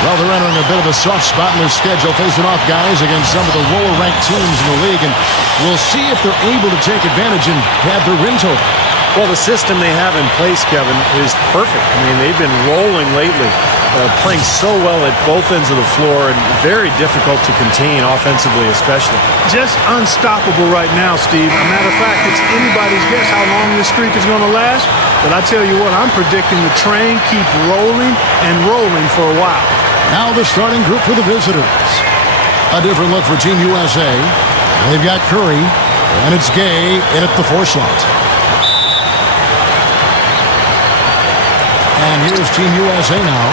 Well, they're entering a bit of a soft spot in their schedule, facing off guys against some of the lower-ranked teams in the league, and we'll see if they're able to take advantage and have their win total. Well, the system they have in place, Kevin, is perfect. I mean, they've been rolling lately, playing so well at both ends of the floor and very difficult to contain offensively especially. Just unstoppable right now, Steve. As a matter of fact, it's anybody's guess how long this streak is going to last. But I tell you what, I'm predicting the train keeps rolling and rolling for a while. Now the starting group for the visitors. A different look for Team USA. They've got Curry, and it's Gay in at the 4 slot. And here's Team USA now.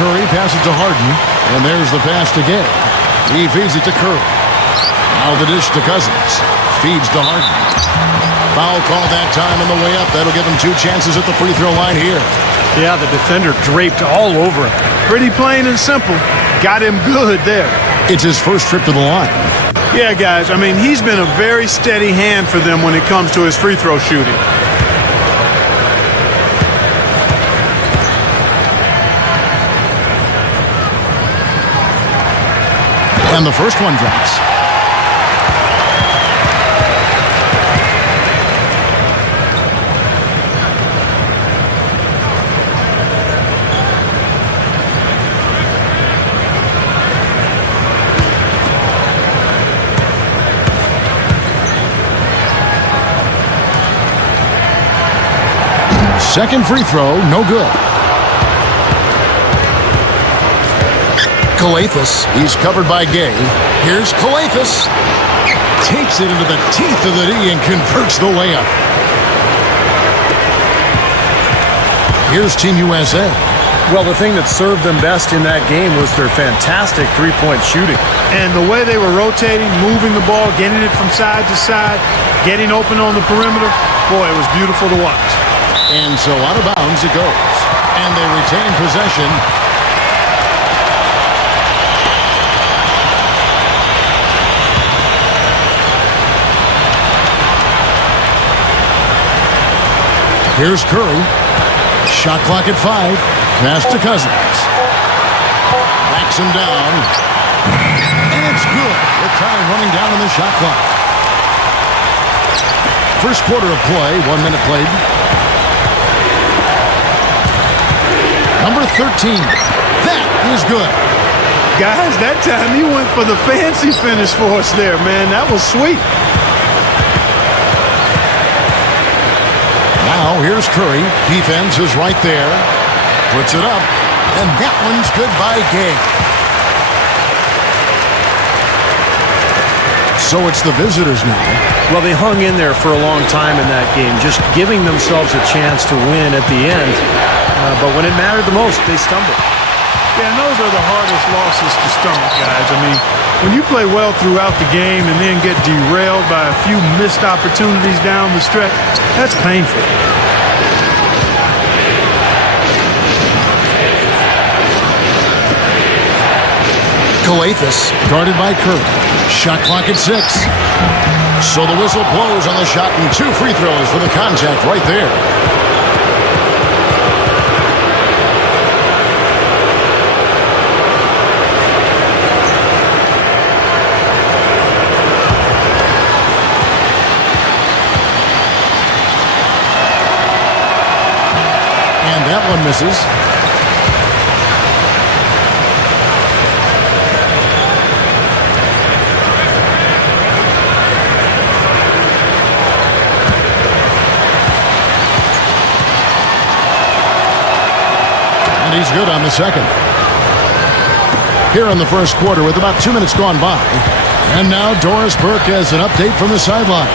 Curry passes to Harden, and there's the pass to Gay. He feeds it to Curry. Now the dish to Cousins. Feeds to Harden. Foul call that time on the way up. That'll give him 2 chances at the free throw line here. Yeah, the defender draped all over him. Pretty plain and simple. Got him good there. It's his first trip to the line. Yeah, guys, I mean, he's been a very steady hand for them when it comes to his free throw shooting. And the first one drops. Second free throw, no good. Calathis, he's covered by Gay. Here's Calathis. Takes it into the teeth of the D and converts the layup. Here's Team USA. Well, the thing that served them best in that game was their fantastic three-point shooting. And the way they were rotating, moving the ball, getting it from side to side, getting open on the perimeter, boy, it was beautiful to watch. And so out of bounds it goes. And they retain possession. Here's Curry. Shot clock at 5. Pass to Cousins. Backs him down. And it's good with time running down on the shot clock. First quarter of play, 1 minute played. Number 13. That is good. Guys, that time he went for the fancy finish for us there, man. That was sweet. Now here's Curry. Defense is right there. Puts it up. And that one's good by Gay. So it's the visitors now. Well, they hung in there for a long time in that game, just giving themselves a chance to win at the end. But when it mattered the most, they stumbled. Yeah, and those are the hardest losses to stomach, guys. I mean, when you play well throughout the game and then get derailed by a few missed opportunities down the stretch, that's painful. Calathis guarded by Curry. Shot clock at 6. So the whistle blows on the shot and 2 free throws for the contact right there. And that one misses. He's good on the second. Here in the first quarter with about 2 minutes gone by. And now Doris Burke has an update from the sidelines.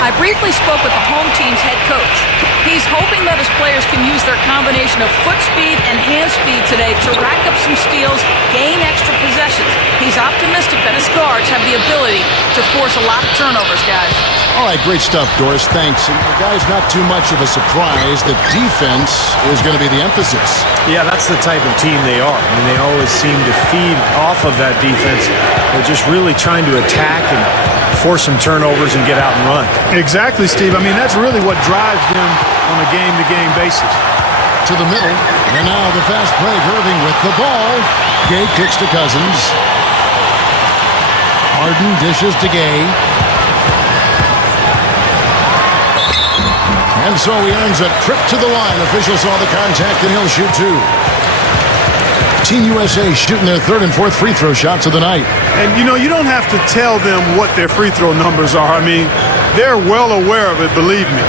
I briefly spoke with the home team's head coach. He's hoping that his players can use their combination of foot speed and hand speed today to rack up some steals, gain extra possessions. He's optimistic that his guards have the ability to force a lot of turnovers, guys. All right, great stuff, Doris. Thanks. And guys, not too much of a surprise that defense is going to be the emphasis. Yeah, that's the type of team they are. I mean, they always seem to feed off of that defense. They're just really trying to attack and force some turnovers and get out and run. Exactly, Steve. I mean, that's really what drives them on a game-to-game basis. to the middle. And now the fast break. Irving with the ball. Gay kicks to Cousins. Harden dishes to Gay. And so he earns a trip to the line. Officials saw the contact, and he'll shoot two. Team USA shooting their third and fourth free throw shots of the night. And, you don't have to tell them what their free throw numbers are. I mean, they're well aware of it, believe me.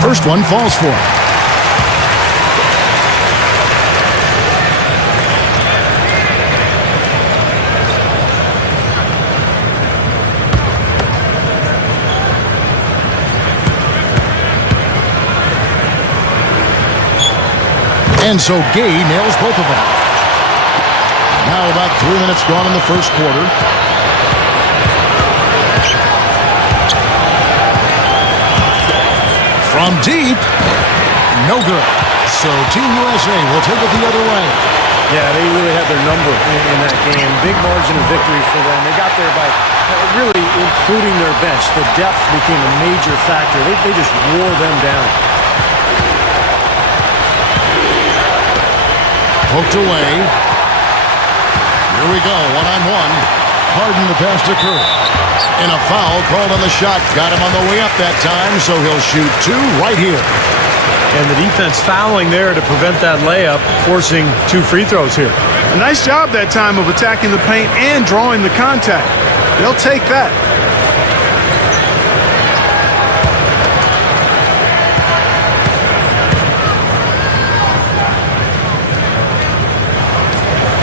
First one falls for him. And so Gay nails both of them. Now about 3 minutes gone in the first quarter. From deep, no good. So Team USA will take it the other way. Yeah, they really had their number in that game. Big margin of victory for them. They got there by really including their bench. The depth became a major factor. They just wore them down. Poked away. Here we go, one-on-one. Harden the pass to Curry. And a foul called on the shot. Got him on the way up that time, so he'll shoot two right here. And the defense fouling there to prevent that layup, forcing two free throws here. A nice job that time of attacking the paint and drawing the contact. They'll take that.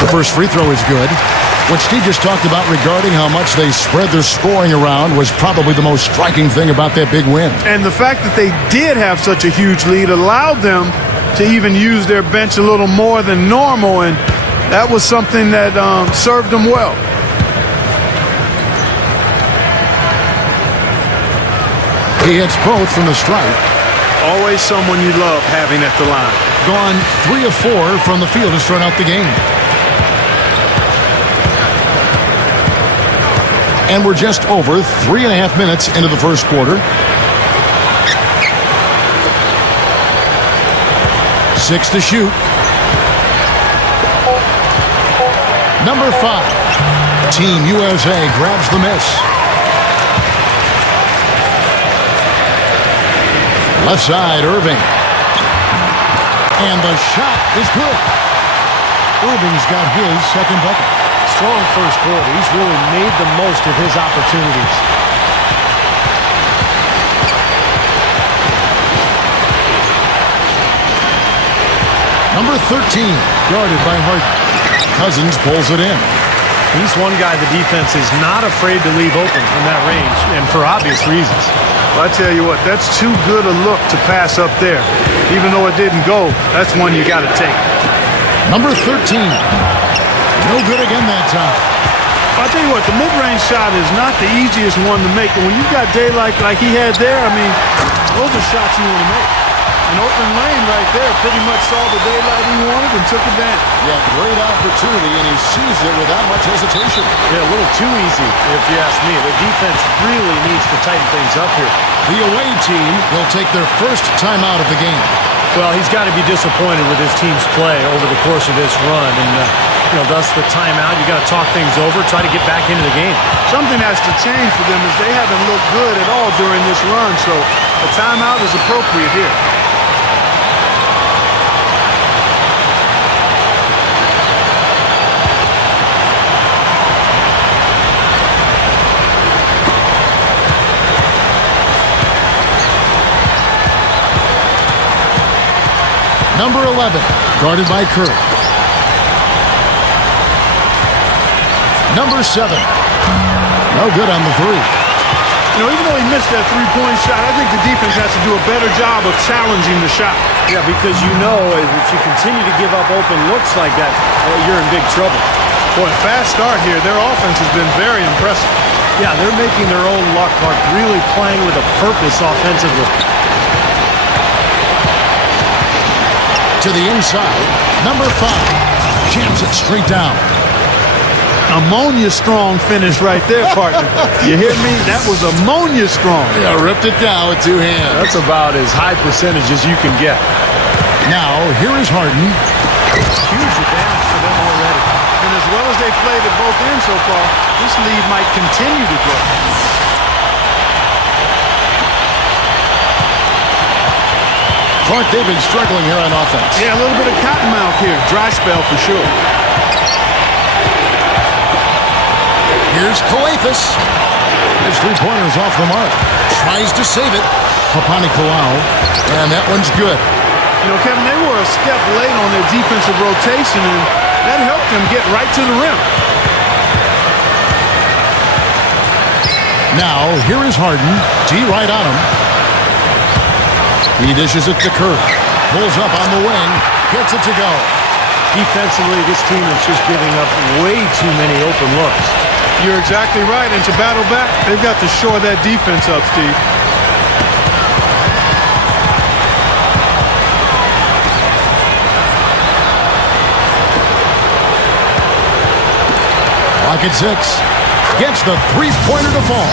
The first free throw is good. What Steve just talked about regarding how much they spread their scoring around was probably the most striking thing about that big win. And the fact that they did have such a huge lead allowed them to even use their bench a little more than normal, and that was something that served them well. He hits both from the stripe. Always someone you love having at the line. Gone 3 of 4 from the field to start out the game. And we're just over 3.5 minutes into the first quarter. 6 to shoot. Number 5. Team USA grabs the miss. Left side, Irving. And the shot is good. Irving's got his second bucket. Strong first quarter. He's really made the most of his opportunities. Number 13, guarded by Harden. Cousins pulls it in. He's one guy the defense is not afraid to leave open from that range, and for obvious reasons. Well, I tell you what, that's too good a look to pass up there. Even though it didn't go, that's one you got to take. Number 13. No good again that time. I'll tell you what, the mid-range shot is not the easiest one to make, but when you've got daylight like he had there, I mean, those are shots you want to make. An open lane right there pretty much saw the daylight he wanted and took advantage. Yeah, great opportunity, and he seized it without much hesitation. Yeah, a little too easy, if you ask me. The defense really needs to tighten things up here. The away team will take their first timeout of the game. Well, he's got to be disappointed with his team's play over the course of this run, and thus the timeout. You got to talk things over, try to get back into the game. Something has to change for them as they haven't looked good at all during this run, so a timeout is appropriate here. Number 11, guarded by Curry. Number 7, no good on the three. Even though he missed that three-point shot, I think the defense has to do a better job of challenging the shot. Yeah, because if you continue to give up open looks like that, you're in big trouble. Boy, fast start here. Their offense has been very impressive. Yeah, they're making their own luck, Mark, really playing with a purpose offensively. To the inside, number 5, jams it straight down. ammonia strong finish right there, partner. You hear me? That was ammonia strong. Yeah, ripped it down with two hands. That's about as high percentage as you can get. Now, here is Harden. Huge advantage for them already. And as well as they've played at both ends so far, this lead might continue to grow. Clark, they've been struggling here on offense. Yeah, a little bit of cottonmouth here. Dry spell for sure. Here's Coathus. His three-pointer's off the mark. Tries to save it. Papani Colau. And that one's good. You know, Kevin, they were a step late on their defensive rotation, and that helped them get right to the rim. Now, here is Harden. T right on him. He dishes it to Curry. Pulls up on the wing. Gets it to go. Defensively, this team is just giving up way too many open looks. You're exactly right. And to battle back, they've got to shore that defense up, Steve. Clock at 6. Gets the three-pointer to fall.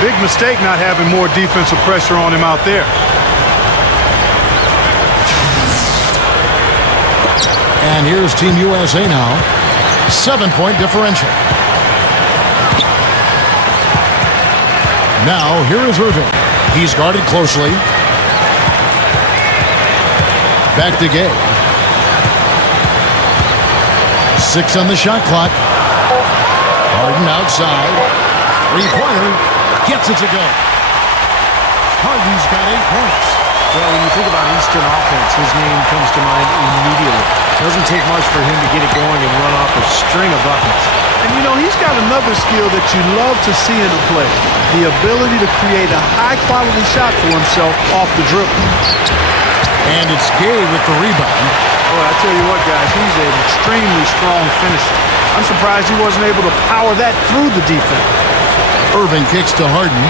Big mistake not having more defensive pressure on him out there. And here's Team USA now. 7-point differential. Now, here is Irving. He's guarded closely. Back to Gay. 6 on the shot clock. Harden outside. Three-pointer. Gets it to go. Harden's got 8 points. Well, when you think about Eastern offense, his name comes to mind immediately. Doesn't take much for him to get it going and run off a string of buckets. And, you know, he's got another skill that you love to see in a player. The ability to create a high-quality shot for himself off the dribble. And it's Gay with the rebound. Boy, I tell you what, guys, he's an extremely strong finisher. I'm surprised he wasn't able to power that through the defense. Irving kicks to Harden.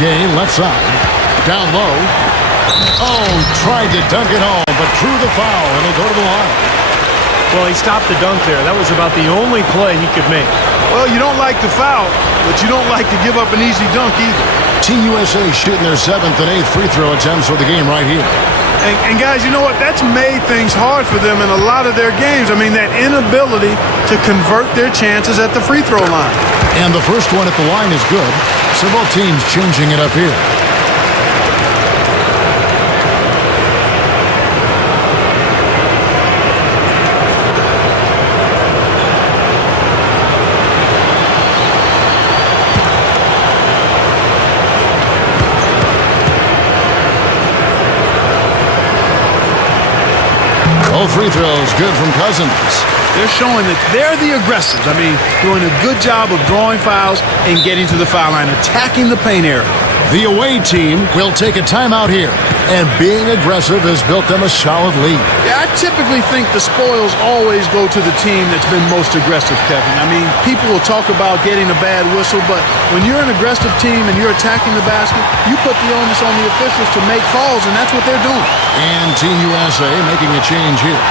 Gay left side. Down low. Oh, tried to dunk it home, but drew the foul, and he'll go to the line. Well, he stopped the dunk there. That was about the only play he could make. Well, you don't like the foul, but you don't like to give up an easy dunk either. Team USA shooting their 7th and 8th free throw attempts for the game right here. And guys, you know what? That's made things hard for them in a lot of their games. I mean, that inability to convert their chances at the free throw line. And the first one at the line is good. So both teams changing it up here. Both free throws good from Cousins. They're showing that they're the aggressors. I mean, doing a good job of drawing fouls and getting to the foul line, attacking the paint area. The away team will take a timeout here, and being aggressive has built them a solid lead. Yeah, I typically think the spoils always go to the team that's been most aggressive, Kevin. I mean, people will talk about getting a bad whistle, but when you're an aggressive team and you're attacking the basket, you put the onus on the officials to make calls, and that's what they're doing. And Team USA making a change here.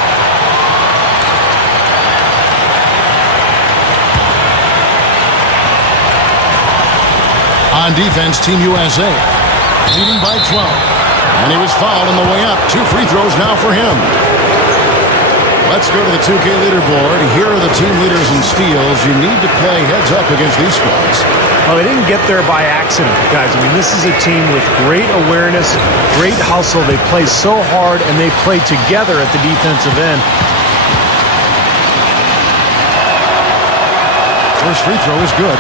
On defense, Team USA leading by 12. And he was fouled on the way up. 2 free throws now for him. Let's go to the 2K leaderboard. Here are the team leaders in steals. You need to play heads up against these squads. Well, they didn't get there by accident, guys. I mean, this is a team with great awareness, great hustle. They play so hard, and they play together at the defensive end. First free throw is good.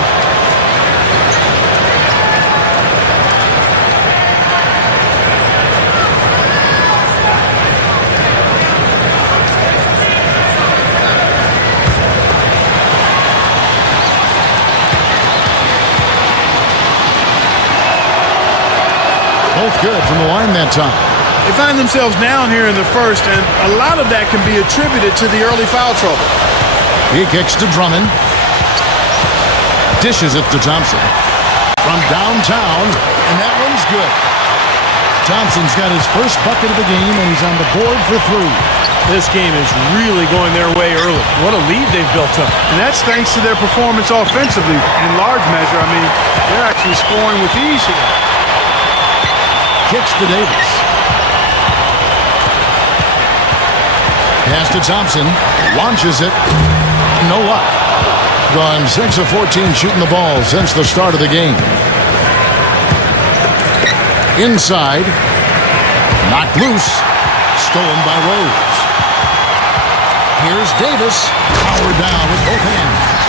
Both good from the line that time. They find themselves down here in the first, and a lot of that can be attributed to the early foul trouble. He kicks to Drummond. Dishes it to Thompson. From downtown, and that one's good. Thompson's got his first bucket of the game, and he's on the board for 3. This game is really going their way early. What a lead they've built up. And that's thanks to their performance offensively in large measure. I mean, they're actually scoring with ease here. Kicks to Davis. Pass to Thompson. Launches it. No luck. Gone 6 of 14 shooting the ball since the start of the game. Inside. Knocked loose. Stolen by Rose. Here's Davis. Powered down with both hands.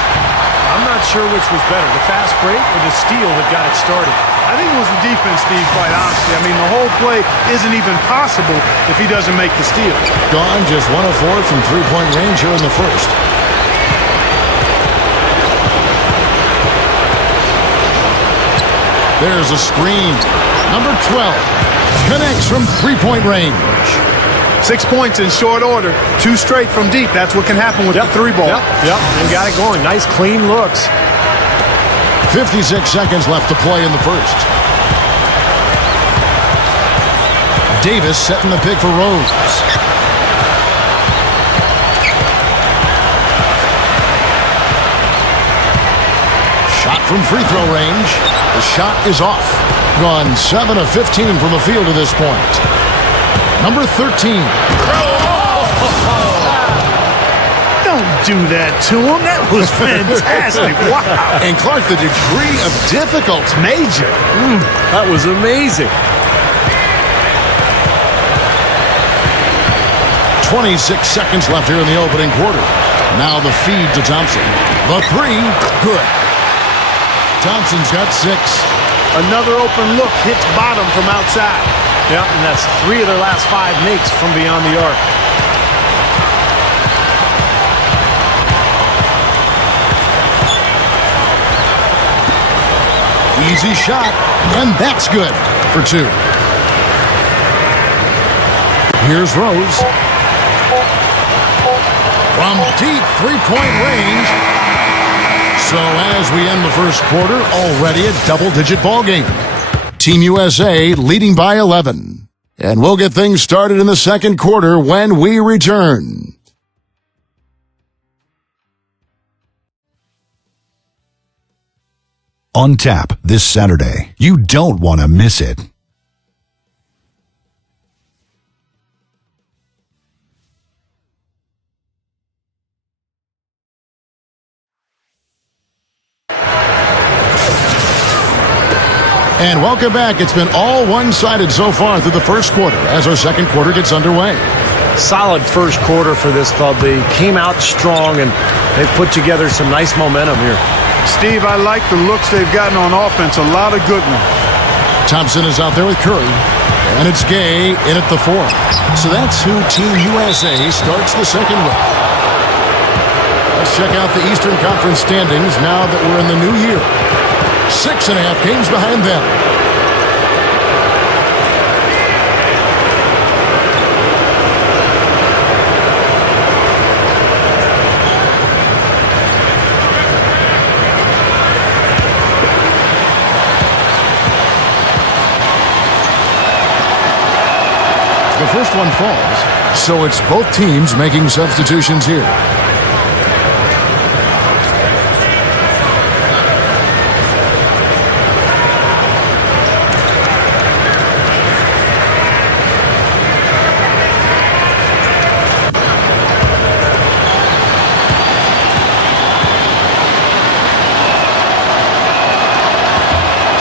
I'm not sure which was better, the fast break or the steal that got it started. I think it was the defense, Steve, quite honestly. I mean, the whole play isn't even possible if he doesn't make the steal. Gone just 1 of 4 from three-point range here in the first. There's a screen. Number 12 connects from three-point range. 6 points in short order. 2 straight from deep. That's what can happen with the three ball. Yep, and got it going. Nice, clean looks. 56 seconds left to play in the first. Davis setting the pick for Rose. Shot from free throw range. The shot is off. Gone 7 of 15 from the field to this point. Number 13. Don't do that to him. That was fantastic. Wow. And Clark, the degree of difficulty. Major. That was amazing. 26 seconds left here in the opening quarter. Now the feed to Thompson. The three, good. Thompson's got 6. Another open look hits bottom from outside. Yep, and that's 3 of their last 5 makes from beyond the arc. Easy shot, and that's good for 2. Here's Rose. From deep three-point range. So as we end the first quarter, already a double-digit ball game. Team USA leading by 11. And we'll get things started in the second quarter when we return. On tap this Saturday. You don't want to miss it. And welcome back. It's been all one-sided so far through the first quarter as our second quarter gets underway. Solid first quarter for this club. They came out strong, and they've put together some nice momentum here. Steve, I like the looks they've gotten on offense. A lot of good ones. Thompson is out there with Curry. And it's Gay in at the 4. So that's who Team USA starts the second with. Let's check out the Eastern Conference standings now that we're in the new year. 6.5 games behind them. The first one falls, so it's both teams making substitutions here.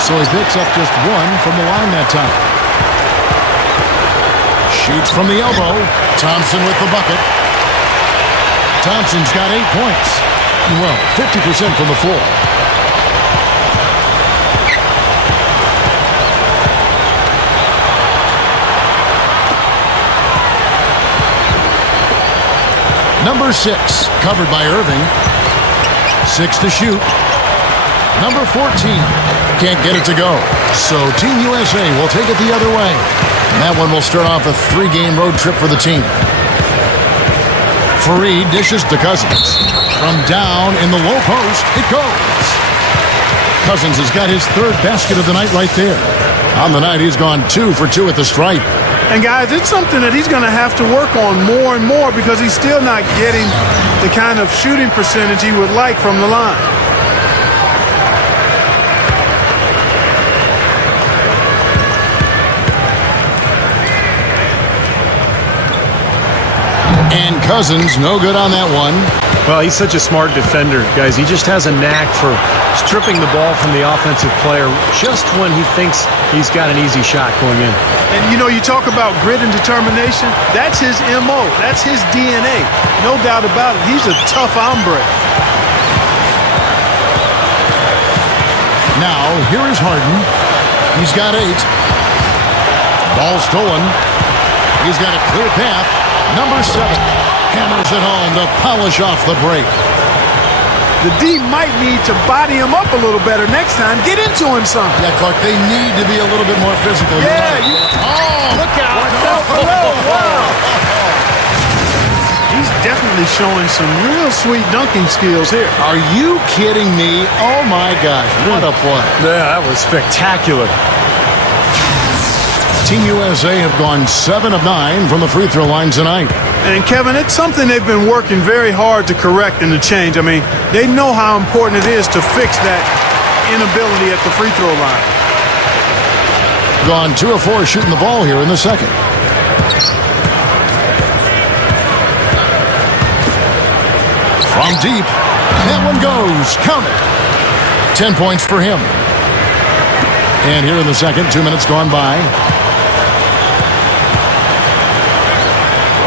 So he picks up just 1 from the line that time. Shoots from the elbow. Thompson with the bucket. Thompson's got 8 points. Well, 50% from the floor. Number 6, covered by Irving. 6 to shoot. Number 14, can't get it to go. So Team USA will take it the other way. And that one will start off a 3-game road trip for the team. Fareed dishes to Cousins. From down in the low post, it goes. Cousins has got his 3rd basket of the night right there. On the night, he's gone 2 for 2 at the stripe. And, guys, it's something that he's going to have to work on more and more because he's still not getting the kind of shooting percentage he would like from the line. And Cousins, no good on that one. Well, he's such a smart defender, guys. He just has a knack for stripping the ball from the offensive player just when he thinks he's got an easy shot going in. And, you know, you talk about grit and determination. That's his M.O. That's his DNA. No doubt about it. He's a tough hombre. Now, here is Harden. He's got 8. Ball stolen. He's got a clear path. Number 7 hammers it home to polish off the break. The D might need to body him up a little better next time. Get into him some. Yeah, Clark, they need to be a little bit more physical. Yeah. Look out. Wow. He's definitely showing some real sweet dunking skills here. Are you kidding me? Oh, my gosh. What a play. Yeah, that was spectacular. Team USA have gone 7 of 9 from the free throw line tonight. And, Kevin, it's something they've been working very hard to correct and to change. I mean, they know how important it is to fix that inability at the free throw line. Gone 2 of 4 shooting the ball here in the second. From deep. That one goes. Count it. 10 points for him. And here in the second, 2 minutes gone by.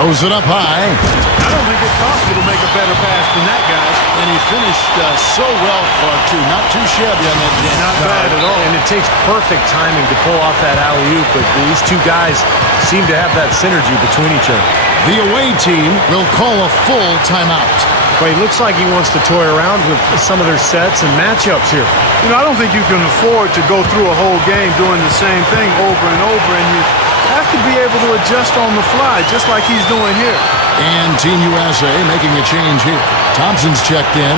Throws it up high. I don't think it's possible to make a better pass than that, guys. And he finished so well, Clark, too. Not too shabby on that game. Not bad at all. And it takes perfect timing to pull off that alley-oop, but these two guys seem to have that synergy between each other. The away team will call a full timeout. But he looks like he wants to toy around with some of their sets and matchups here. You know, I don't think you can afford to go through a whole game doing the same thing over and over, and you have to be able to adjust on the fly, just like he's doing here. And Team USA making a change here. Thompson's checked in.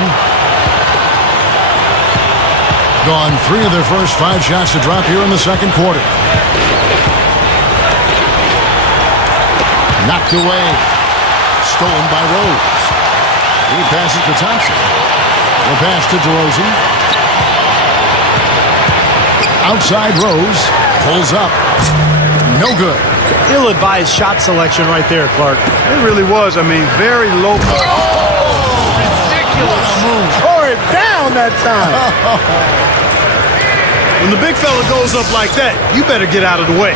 Gone 3 of their first 5 shots to drop here in the second quarter. Knocked away. Stolen by Rose. He passes to Thompson. The pass to DeRozan. Outside Rose. Pulls up. No good. Ill-advised shot selection right there, Clark. It really was. I mean, very low. Ridiculous move. Tore it down that time. When the big fella goes up like that, you better get out of the way.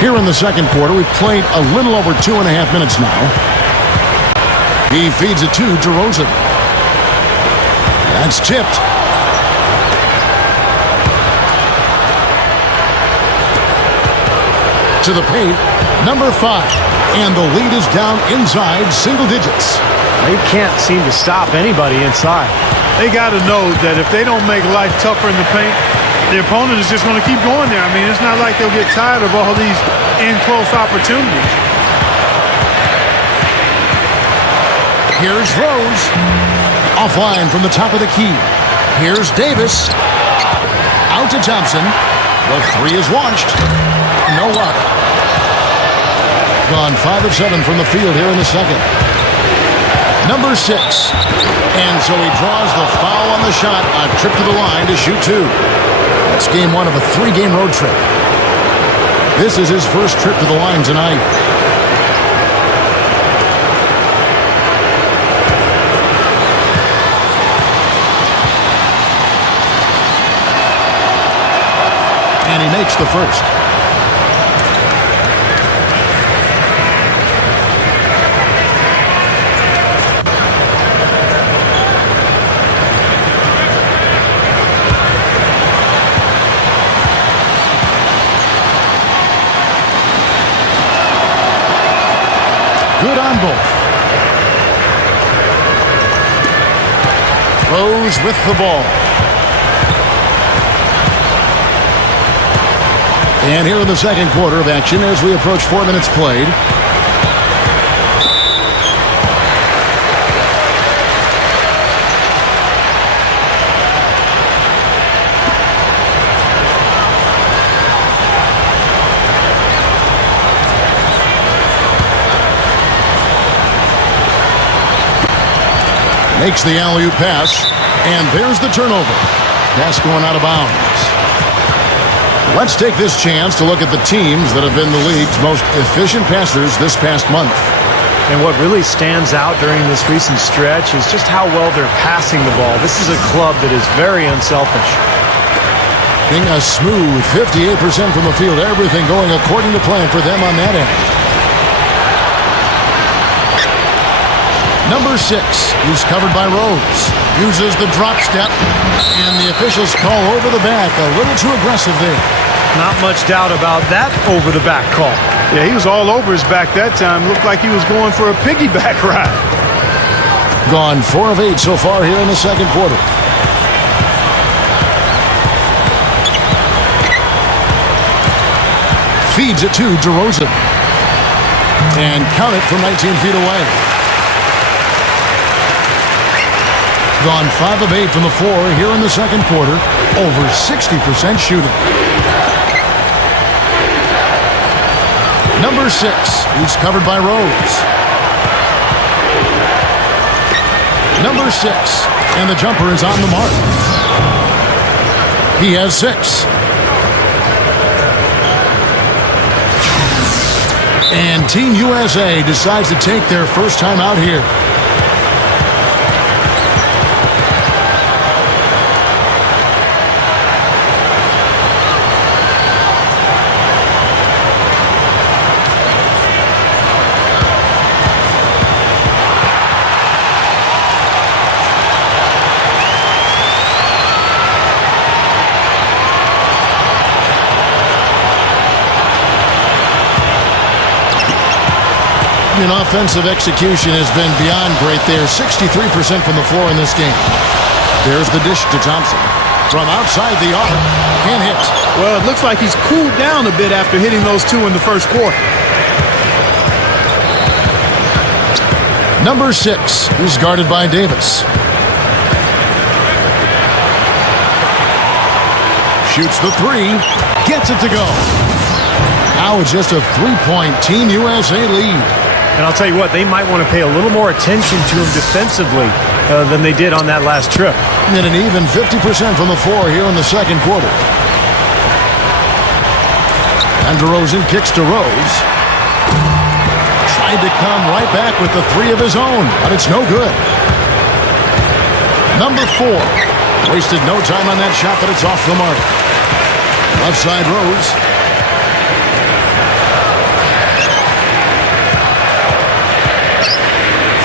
Here in the second quarter, we've played a little over 2.5 minutes now. He feeds it to DeRozan. That's tipped. To the paint, number 5. And the lead is down inside single digits. They can't seem to stop anybody inside. They got to know that if they don't make life tougher in the paint, the opponent is just going to keep going there. I mean, it's not like they'll get tired of all these in-close opportunities. Here's Rose. Offline from the top of the key. Here's Davis. Out to Thompson. The 3 is launched. No luck. Gone 5 of 7 from the field here in the second. Number 6. And so he draws the foul on the shot. A trip to the line to shoot 2. That's game 1 of a 3-game road trip. This is his first trip to the line tonight. And he makes the first. Good on both. Rose with the ball. And here in the second quarter of action as we approach 4 minutes played. Makes the alley-oop pass, and there's the turnover. Pass going out of bounds. Let's take this chance to look at the teams that have been the league's most efficient passers this past month. And what really stands out during this recent stretch is just how well they're passing the ball. This is a club that is very unselfish. Being a smooth 58% from the field. Everything going according to plan for them on that end. Number 6, who's covered by Rose, uses the drop step, and the officials call over the back. A little too aggressive there. Not much doubt about that over-the-back call. Yeah, he was all over his back that time. Looked like he was going for a piggyback ride. Gone 4 of 8 so far here in the second quarter. Feeds it to DeRozan. And count it from 19 feet away. Gone 5 of 8 from the floor here in the second quarter. Over 60% shooting. Number 6, who's covered by Rose. Number 6, and the jumper is on the mark. He has 6. And Team USA decides to take their first time out here. And offensive execution has been beyond great there. 63% from the floor in this game. There's the dish to Thompson. From outside the arc. Can't hit. Well, it looks like he's cooled down a bit after hitting those 2 in the first quarter. Number 6 is guarded by Davis. Shoots the 3. Gets it to go. Now it's just a 3-point Team USA lead. And I'll tell you what, they might want to pay a little more attention to him defensively than they did on that last trip. And an even 50% from the floor here in the second quarter. And DeRozan kicks to Rose. Tried to come right back with the 3 of his own, but it's no good. Number 4. Wasted no time on that shot, but it's off the mark. Left side Rose.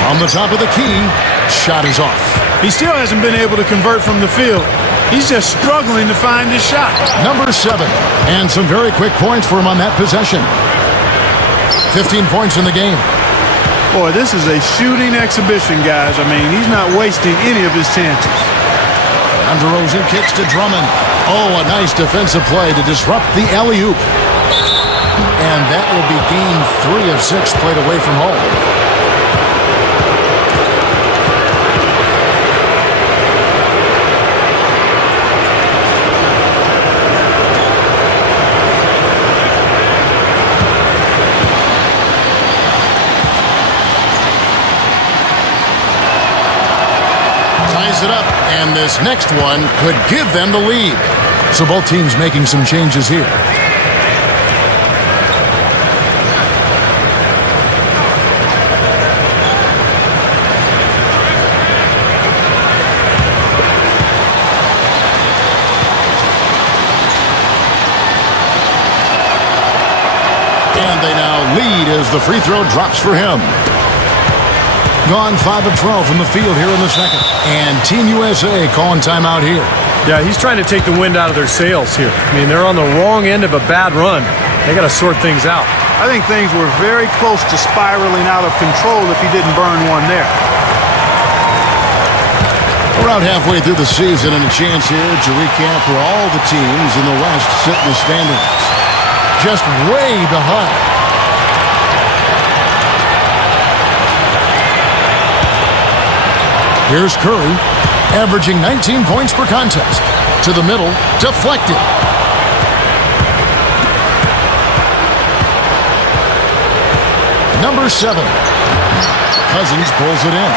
On the top of the key, shot is off. He still hasn't been able to convert from the field. He's just struggling to find his shot. Number 7, and some very quick points for him on that possession. 15 points in the game. Boy, this is a shooting exhibition, guys. I mean, he's not wasting any of his chances. And DeRozan kicks to Drummond. Oh, a nice defensive play to disrupt the alley-oop. And that will be game 3 of 6 played away from home. Ties it up, and this next one could give them the lead. So both teams making some changes here. And they now lead as the free throw drops for him. Gone 5 of 12 from the field here in the second. And Team USA calling timeout here. Yeah, he's trying to take the wind out of their sails here. I mean, they're on the wrong end of a bad run. They got to sort things out. I think things were very close to spiraling out of control if he didn't burn one there. Around halfway through the season, and a chance here to recap where all the teams in the West sit in the standings. Just way behind. Here's Curry, averaging 19 points per contest. To the middle, deflected. Number 7. Cousins pulls it in.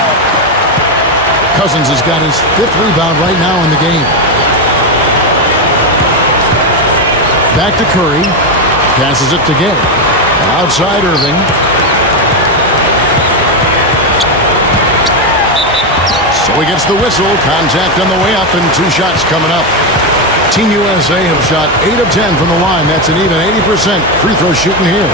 Cousins has got his 5th rebound right now in the game. Back to Curry. Passes it to Gay. Outside Irving. So he gets the whistle. Contact on the way up and 2 shots coming up. Team USA have shot 8 of 10 from the line. That's an even 80% free throw shooting here.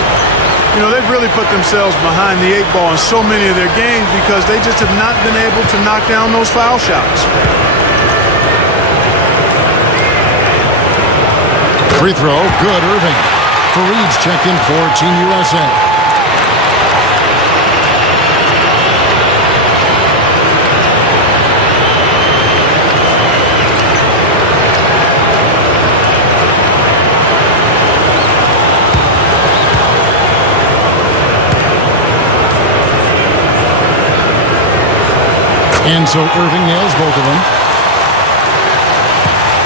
You know, they've really put themselves behind the 8 ball in so many of their games because they just have not been able to knock down those foul shots. Free throw, good, Irving. Fareed's checked in for Team USA. And so Irving nails both of them.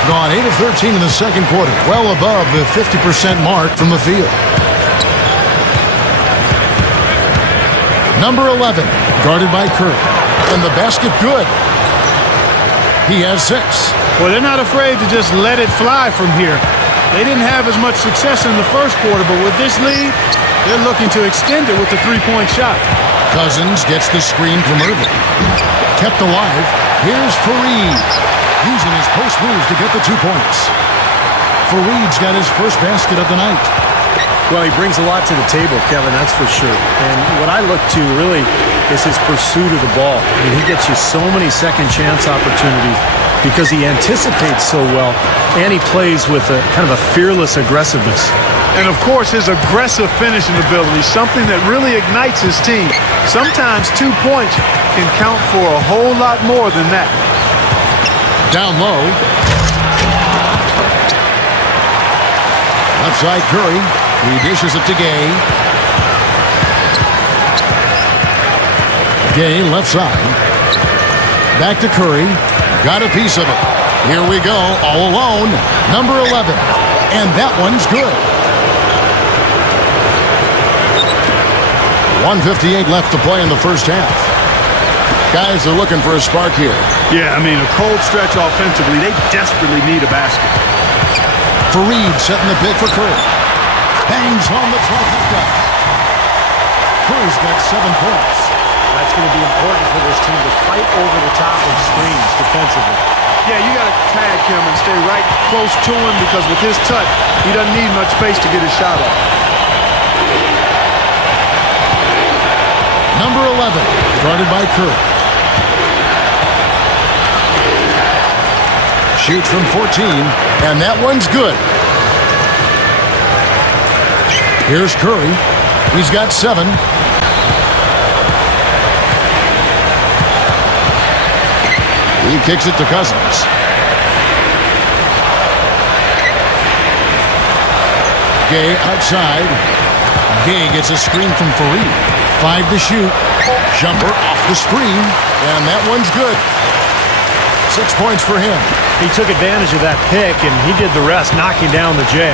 Gone 8 of 13 in the second quarter, well above the 50% mark from the field. Number 11, guarded by Curry. And the basket good. He has 6. Well, they're not afraid to just let it fly from here. They didn't have as much success in the first quarter, but with this lead, they're looking to extend it with the 3-point shot. Cousins gets the screen from Irving. Kept alive. Here's Fareed, using his post moves to get the 2 points. Fareed's got his first basket of the night. Well, he brings a lot to the table, Kevin, that's for sure. And what I look to really is his pursuit of the ball. I mean, he gets you so many second chance opportunities because he anticipates so well, and he plays with a kind of a fearless aggressiveness. And, of course, his aggressive finishing ability, something that really ignites his team. Sometimes 2 points can count for a whole lot more than that. Down low. Left side Curry. He dishes it to Gay. Gay left side. Back to Curry. Got a piece of it. Here we go. All alone. Number 11. And that one's good. 1:58 left to play in the first half. Guys are looking for a spark here. Yeah, I mean, a cold stretch offensively. They desperately need a basket. Fareed setting the pick for Curry. Bangs home the trifecta. Curry's got 7 points. That's going to be important for this team to fight over the top of screens defensively. Yeah, you got to tag him and stay right close to him because with his touch, he doesn't need much space to get his shot off. Number 11, guarded by Curry. Shoots from 14, and that one's good. Here's Curry. He's got 7. He kicks it to Cousins. Gay outside. Gay gets a screen from Fareed. 5 to shoot. Jumper off the screen, and that one's good. 6 points for him. He took advantage of that pick, and he did the rest, knocking down the J.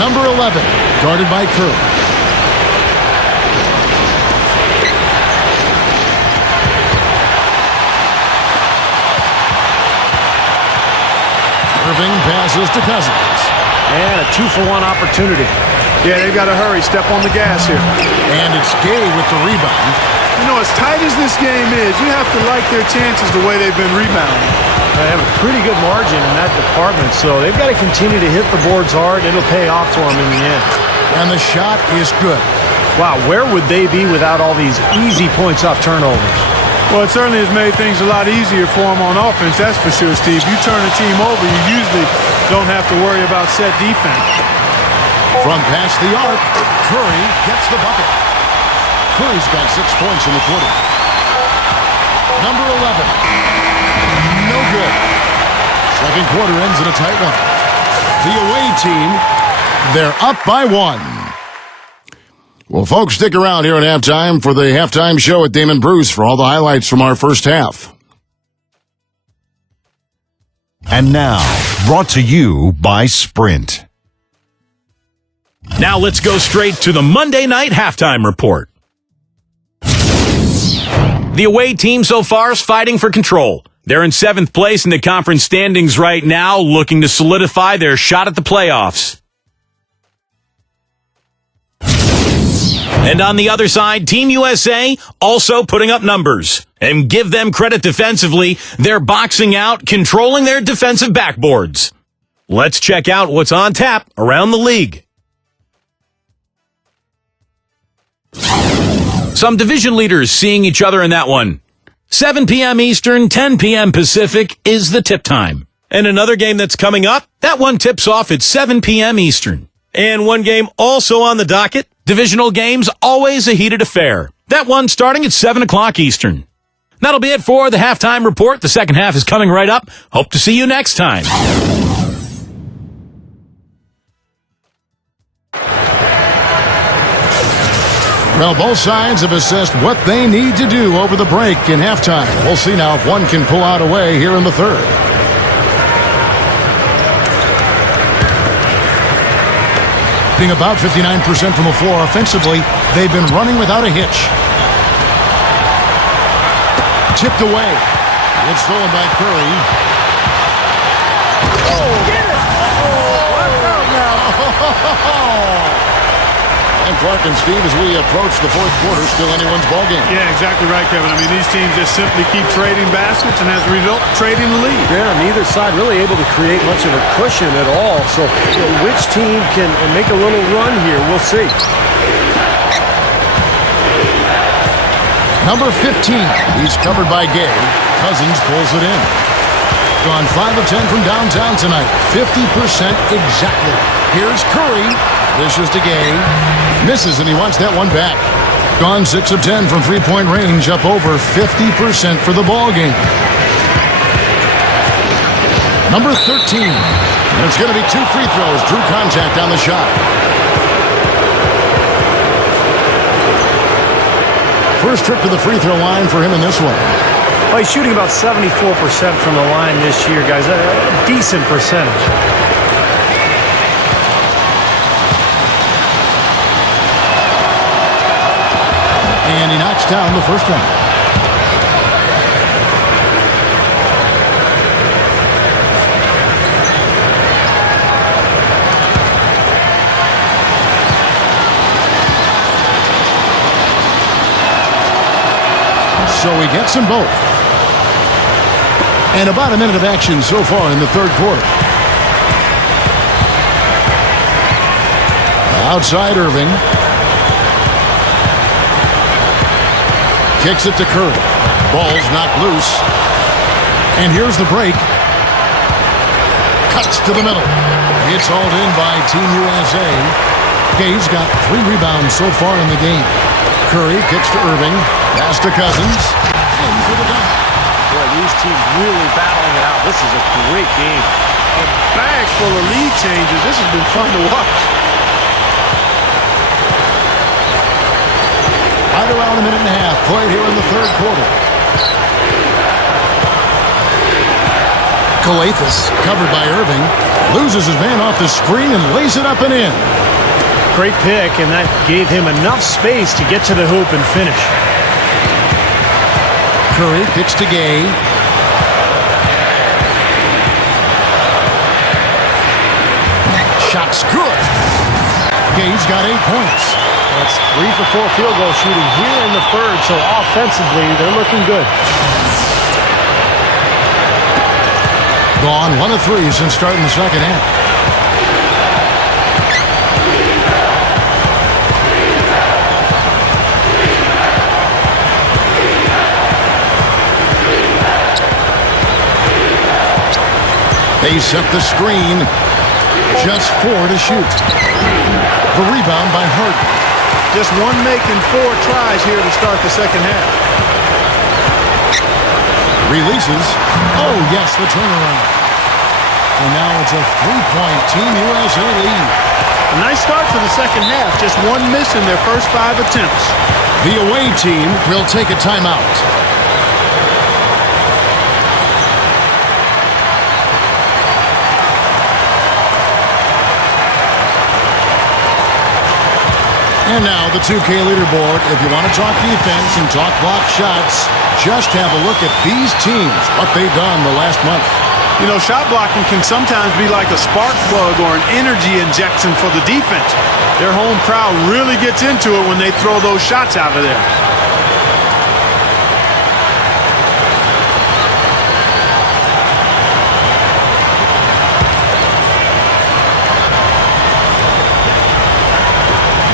Number 11, guarded by Curry. Irving passes to Cousins. And a 2-for-1 opportunity. Yeah, they've got to hurry. Step on the gas here. And it's Gay with the rebound. You know, as tight as this game is, you have to like their chances the way they've been rebounding. They have a pretty good margin in that department, so they've got to continue to hit the boards hard. It'll pay off for them in the end. And the shot is good. Wow, where would they be without all these easy points off turnovers? Well, it certainly has made things a lot easier for them on offense, that's for sure, Steve. You turn a team over, you usually don't have to worry about set defense. From past the arc, Curry gets the bucket. Curry's got 6 points in the quarter. Number 11. No good. Second quarter ends in a tight one. The away team, they're up by 1. Well, folks, stick around here at halftime for the halftime show at Damon Bruce for all the highlights from our first half. And now, brought to you by Sprint. Now let's go straight to the Monday night halftime report. The away team so far is fighting for control. They're in 7th place in the conference standings right now, looking to solidify their shot at the playoffs. And on the other side, Team USA also putting up numbers. And give them credit defensively, they're boxing out, controlling their defensive backboards. Let's check out what's on tap around the league. Some division leaders seeing each other in that one. 7 p.m. Eastern, 10 p.m. Pacific is the tip time. And another game that's coming up, that one tips off at 7 p.m. Eastern. And one game also on the docket, divisional games, always a heated affair. That one starting at 7 o'clock Eastern. That'll be it for the halftime report. The second half is coming right up. Hope to see you next time. Well, both sides have assessed what they need to do over the break in halftime. We'll see now if one can pull out a way here in the third. Being about 59% from the floor offensively, they've been running without a hitch. Tipped away. It's stolen by Curry. Oh, get it! Watch out now. And Clark and Steve, as we approach the fourth quarter, still anyone's ballgame. Yeah, exactly right, Kevin. I mean, these teams just simply keep trading baskets and as a result, trading the lead. Yeah, neither side really able to create much of a cushion at all. So which team can make a little run here? We'll see. Number 15. He's covered by Gay. Cousins pulls it in. Gone 5 of 10 from downtown tonight. 50% exactly. Here's Curry. Dishes to Gay. Misses, and he wants that one back. Gone 6 of 10 from three-point range, up over 50% for the ball game. Number 13. And it's going to be 2 free throws. Drew contact on the shot. First trip to the free throw line for him in this one. Well, he's shooting about 74% from the line this year, guys. A decent percentage. And he knocks down the first one. So he gets them both. And about a minute of action so far in the third quarter. Outside Irving. Kicks it to Curry. Ball's knocked loose. And here's the break. Cuts to the middle. It's hauled in by Team USA. Gay's got 3 rebounds so far in the game. Curry kicks to Irving. Pass to Cousins. In for the dunk. Boy, these teams really battling it out. This is a great game. A bag full of lead changes. This has been fun to watch. Right around a minute and a half played here in the third quarter. Calathes, covered by Irving, loses his man off the screen and lays it up and in. Great pick, and that gave him enough space to get to the hoop and finish. Curry kicks to Gay. Shot's good. Gay's got 8 points. That's 3 for 4 field goal shooting here in the third, so offensively, they're looking good. Gone 1 of 3 since starting the second half. They set the screen. Just 4 to shoot. The rebound by Harden. Just one making 4 tries here to start the second half. Releases. Oh, yes, the turnaround. And now it's a 3-point Team USA lead. A nice start to the second half. Just one miss in their first 5 attempts. The away team will take a timeout. And now the 2K leaderboard. If you want to talk defense and talk block shots, just have a look at these teams, what they've done the last month. You know, shot blocking can sometimes be like a spark plug or an energy injection for the defense. Their home crowd really gets into it when they throw those shots out of there.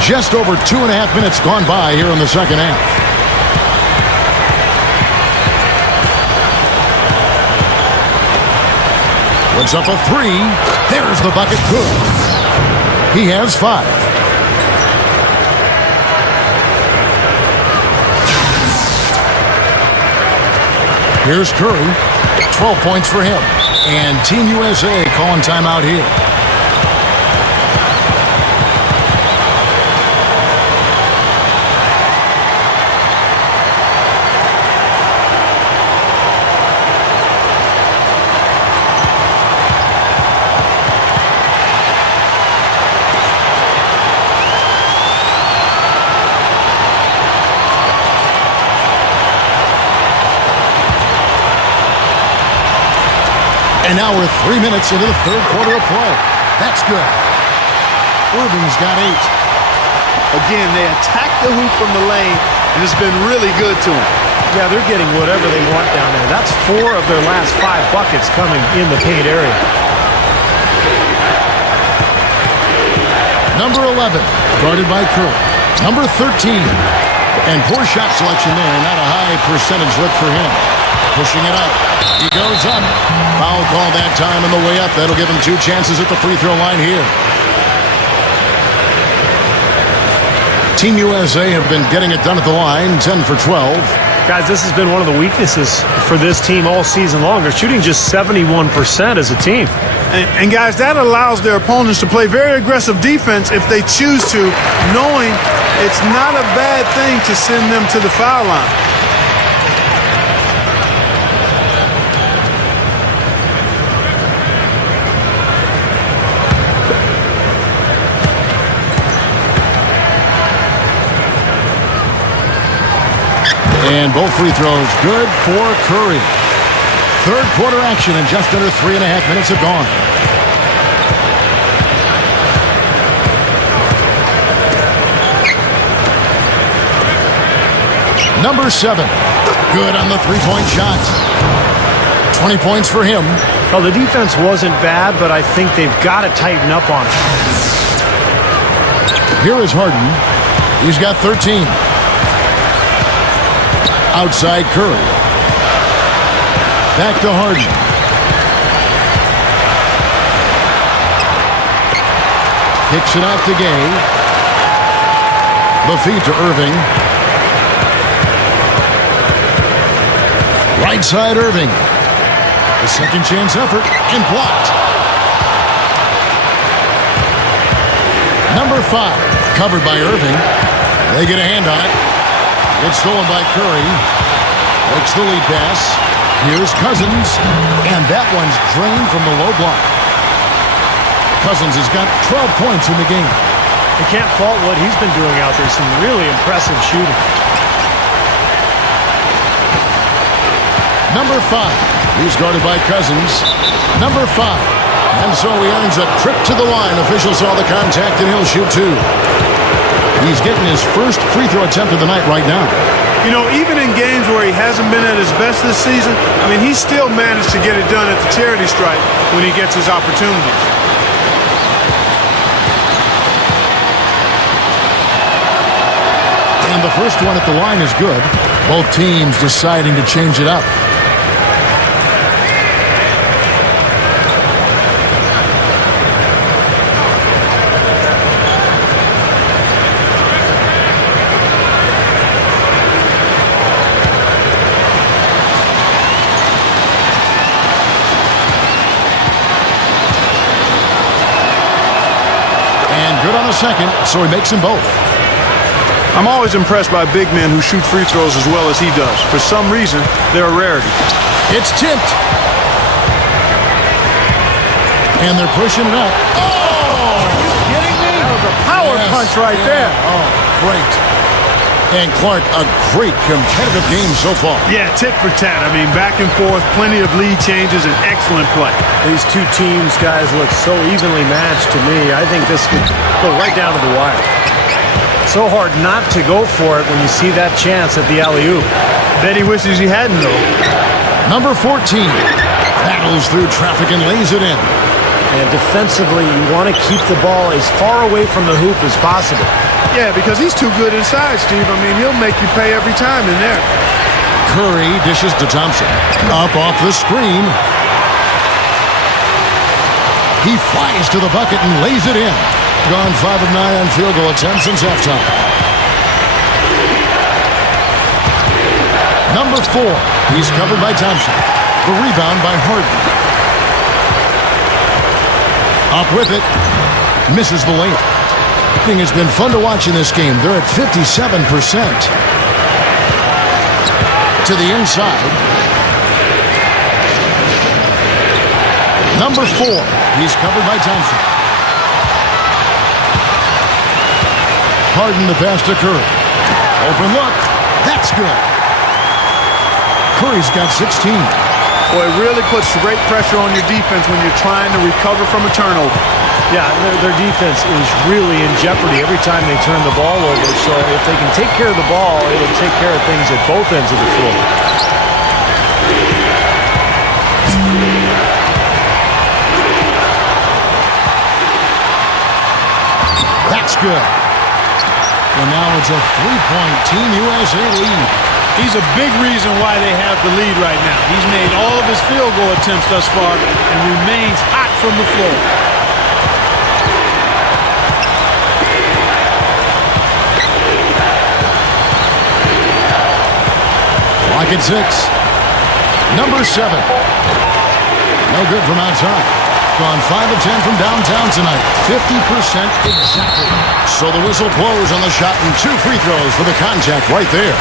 Just over 2.5 minutes gone by here in the second half. Puts up a three. There's the bucket. Good. He has 5. Here's Curry. 12 points for him. And Team USA calling timeout here. And now we're 3 minutes into the third quarter of play. That's good. Irving's got 8. Again, they attack the hoop from the lane, and it's been really good to them. Yeah, they're getting whatever they want down there. That's 4 of their last 5 buckets coming in the paint area. Number 11, guarded by Curry. Number 13. And poor shot selection there. Not a high percentage look for him. Pushing it up. He goes up. Foul call that time on the way up. That'll give him 2 chances at the free throw line here. Team USA have been getting it done at the line, 10 for 12. Guys, this has been one of the weaknesses for this team all season long. They're shooting just 71% as a team. And guys, that allows their opponents to play very aggressive defense if they choose to, knowing it's not a bad thing to send them to the foul line. And both free throws good for Curry. Third quarter action, and just under 3.5 minutes have gone. Number 7, good on the three-point shot. 20 points for him. Well, the defense wasn't bad, but I think they've got to tighten up on it. Here is Harden. He's got 13. Outside Curry. Back to Harden. Kicks it out to Gay. The feed to Irving. Right side Irving. The second chance effort and blocked. Number 5, covered by Irving. They get a hand on it. It's stolen by Curry. Makes the lead pass. Here's Cousins. And that one's drained from the low block. Cousins has got 12 points in the game. You can't fault what he's been doing out there. Some really impressive shooting. Number 5. He's guarded by Cousins. Number 5. And so he earns a trip to the line. Officials saw the contact, and he'll shoot 2. He's getting his first free throw attempt of the night right now. You know, even in games where he hasn't been at his best this season, I mean, he still managed to get it done at the charity stripe when he gets his opportunities. And the first one at the line is good. Both teams deciding to change it up. Good on the second, so he makes them both. I'm always impressed by big men who shoot free throws as well as he does. For some reason, they're a rarity. It's tipped. And they're pushing it up. Oh! Are you kidding me? was a power punch right there. Oh, great. And Clark, a great competitive game so far. Yeah, tit for tat. I mean, back and forth, plenty of lead changes, and excellent play. These two teams, guys, look so evenly matched to me. I think this could go right down to the wire. So hard not to go for it when you see that chance at the alley-oop. Bet he wishes he hadn't, though. Number 14 battles through traffic and lays it in. And defensively, you want to keep the ball as far away from the hoop as possible. Yeah, because he's too good inside, Steve. I mean, he'll make you pay every time in there. Curry dishes to Thompson. Up off the screen. He flies to the bucket and lays it in. Gone 5 of 9 on field goal attempts since halftime. Number 4. He's covered by Thompson. The rebound by Harden. Up with it. Misses the layup. It's been fun to watch in this game. They're at 57%. To the inside. Number 4. He's covered by Thompson. Harden the pass to Curry. Open look. That's good. Curry's got 16. Boy, it really puts great pressure on your defense when you're trying to recover from a turnover. Yeah, their defense is really in jeopardy every time they turn the ball over. So if they can take care of the ball, it'll take care of things at both ends of the floor. That's good. And now it's a 3-point Team USA lead. He's a big reason why they have the lead right now. He's made all of his field goal attempts thus far and remains hot from the floor. Clock at 6. Number 7. No good from outside. Gone 5 of 10 from downtown tonight. 50% exactly. So the whistle blows on the shot and 2 free throws for the contact right there.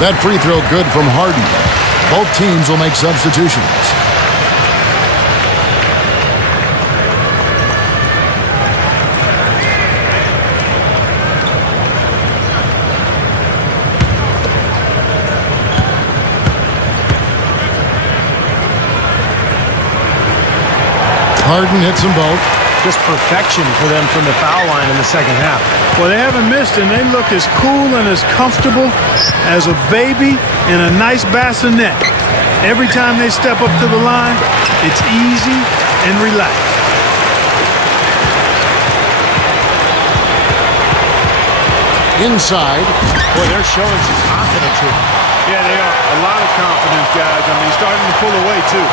That free throw good from Harden. Both teams will make substitutions. Harden hits them both. Just perfection for them from the foul line in the second half. Well, they haven't missed, and they look as cool and as comfortable as a baby in a nice bassinet. Every time they step up to the line, it's easy and relaxed. Inside. Boy, they're showing some confidence here. Yeah, they are. A lot of confidence, guys. I mean, starting to pull away, too.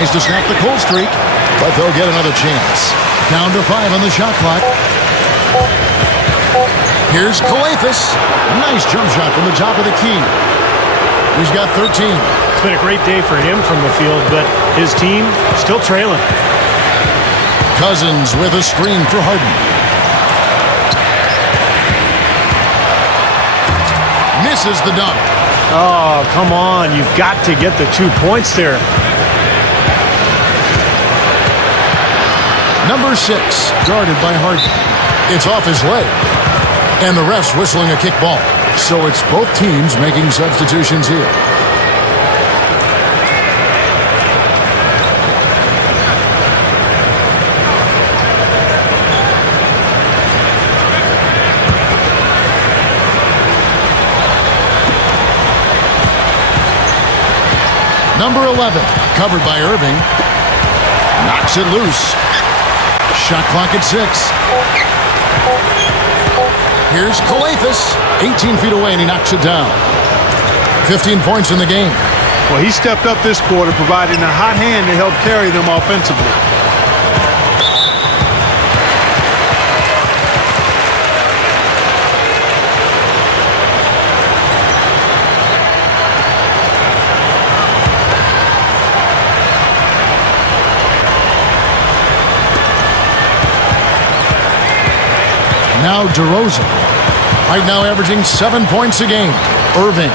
Tries to snap the cold streak, but they'll get another chance. Down to 5 on the shot clock. Here's Kalathis. Nice jump shot from the top of the key. He's got 13. It's been a great day for him from the field, but his team still trailing. Cousins with a screen for Harden. Misses the dunk. Oh, come on. You've got to get the 2 points there. Number 6, guarded by Harden. It's off his leg. And the ref's whistling a kick ball. So it's both teams making substitutions here. Number 11, covered by Irving. Knocks it loose. Shot clock at 6. Here's Kalathis. 18 feet away, and he knocks it down. 15 points in the game. Well, he stepped up this quarter, providing a hot hand to help carry them offensively. Now DeRozan. Right now averaging 7 points a game. Irving.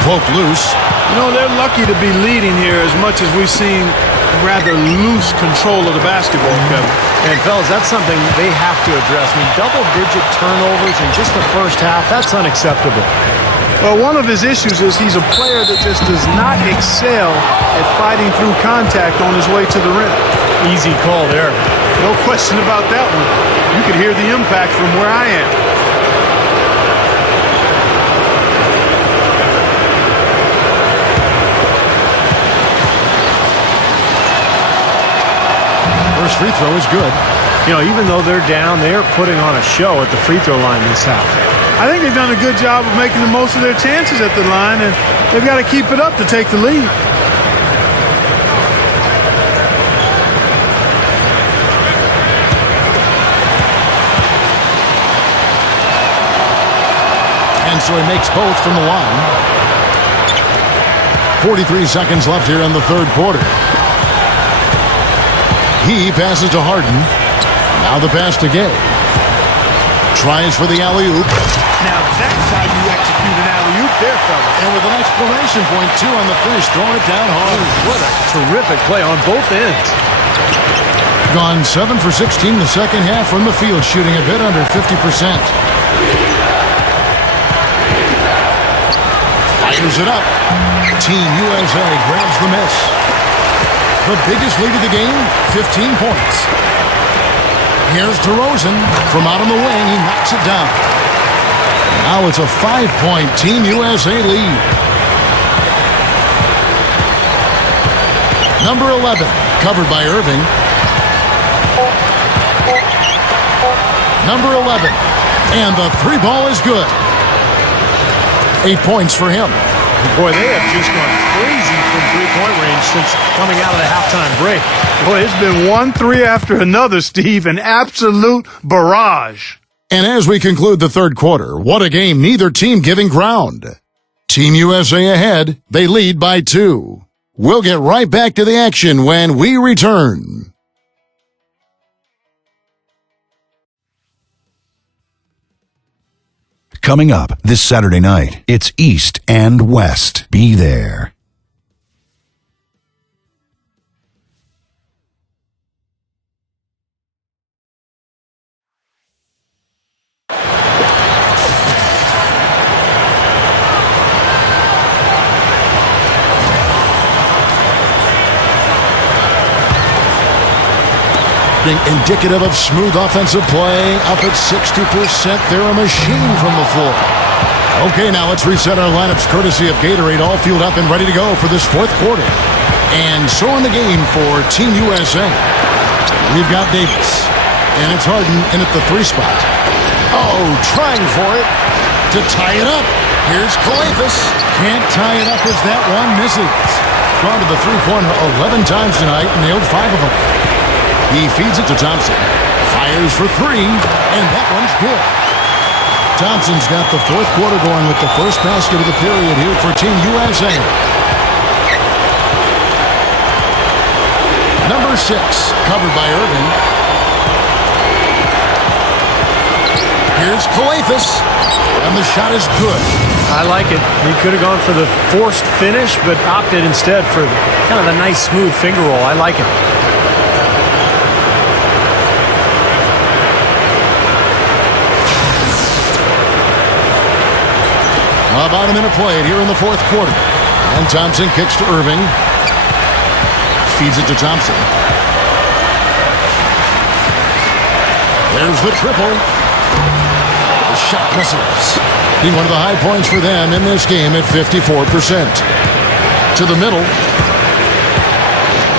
Poked loose. You know, they're lucky to be leading here as much as we've seen rather loose control of the basketball, Kevin. And, fellas, that's something they have to address. I mean, double-digit turnovers in just the first half, that's unacceptable. Well, one of his issues is he's a player that just does not excel at fighting through contact on his way to the rim. Easy call there. No question about that one. You could hear the impact from where I am. First free throw is good. You know, even though they're down, they are putting on a show at the free throw line this half. I think they've done a good job of making the most of their chances at the line, and they've got to keep it up to take the lead. And so he makes both from the line. 43 seconds left here in the third quarter. He passes to Harden. Now the pass to Gay. Tries for the alley-oop. Now that's how you execute an alley-oop there, fella. And with an exclamation point, too, on the finish, throwing it down hard. What a terrific play on both ends. Gone 7 for 16 the second half from the field, shooting a bit under 50%. Fires it up. Team USA grabs the miss. The biggest lead of the game, 15 points. Here's DeRozan. From out on the wing, he knocks it down. Now it's a 5-point Team USA lead. Number 11, covered by Irving. Number 11, and the three ball is good. 8 points for him. Boy, they have just gone crazy from three-point range since coming out of the halftime break. Boy, it's been 1-3 after another, Steve, an absolute barrage. And as we conclude the third quarter, what a game, neither team giving ground. Team USA ahead, they lead by 2. We'll get right back to the action when we return. Coming up this Saturday night, it's East and West. Be there. Being indicative of smooth offensive play, up at 60%. They're a machine from the floor. Okay, now let's reset our lineups courtesy of Gatorade, all fueled up and ready to go for this fourth quarter. And so in the game for Team USA, we've got Davis. And it's Harden in at the 3 spot. Oh, trying for it to tie it up. Here's Kalafis. Can't tie it up as that one misses. Gone to the three-pointer 11 times tonight, nailed 5 of them. He feeds it to Thompson. Fires for 3, and that one's good. Thompson's got the fourth quarter going with the first basket of the period here for Team USA. Number 6, covered by Irving. Here's Kalafis, and the shot is good. I like it. He could have gone for the forced finish, but opted instead for kind of a nice, smooth finger roll. I like it. About a minute played here in the fourth quarter. And Thompson kicks to Irving. Feeds it to Thompson. There's the triple. The shot misses. Being one of the high points for them in this game at 54%. To the middle.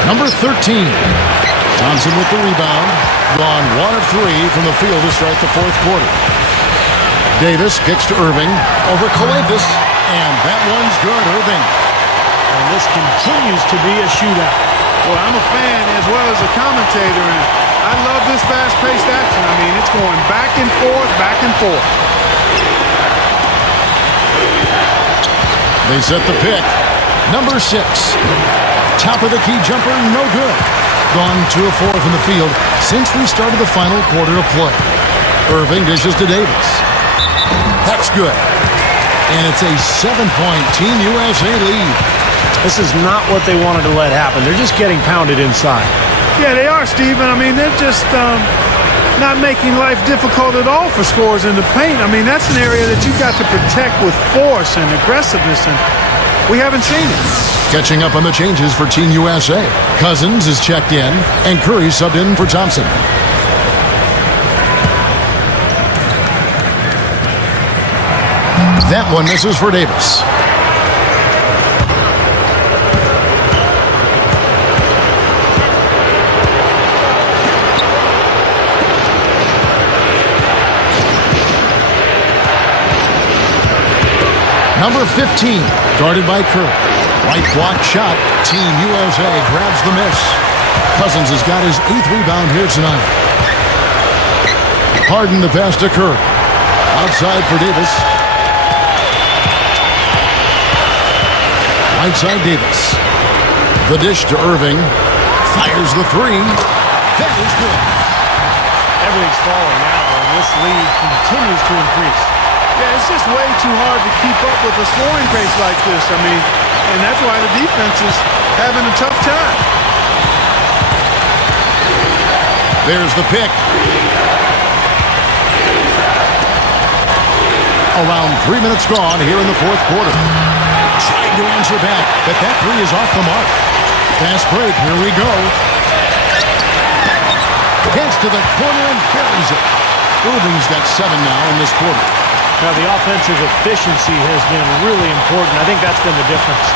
Number 13. Thompson with the rebound. Gone 1 of 3 from the field to start the fourth quarter. Davis kicks to Irving. Over Coavis. And that one's good, Irving. And this continues to be a shootout. Well, I'm a fan as well as a commentator, and I love this fast-paced action. I mean, it's going back and forth, back and forth. They set the pick. Number 6. Top of the key jumper, no good. Gone 2 of 4 from the field since we started the final quarter of play. Irving dishes to Davis. That's good. And it's a 7-point Team USA lead. This is not what they wanted to let happen. They're just getting pounded inside. Yeah, they are, Steven. I mean, they're just not making life difficult at all for scorers in the paint. I mean, that's an area that you've got to protect with force and aggressiveness, and we haven't seen it. Catching up on the changes for Team USA. Cousins is checked in, and Curry subbed in for Thompson. That one misses for Davis. Number 15, guarded by Curry. Right block shot. Team USA grabs the miss. Cousins has got his 8th rebound here tonight. Harden the pass to Curry. Outside for Davis. Right side Davis. The dish to Irving. Fires the 3. That is good. Everything's falling now, and this lead continues to increase. Yeah, it's just way too hard to keep up with a scoring pace like this. I mean, and that's why the defense is having a tough time. There's the pick. Around 3 minutes gone here in the 4th quarter. Trying to answer back, but that 3 is off the mark. Fast break, here we go. Gets to the corner and buries it. Irving's got 7 now in this quarter. Now, the offensive efficiency has been really important. I think that's been the difference.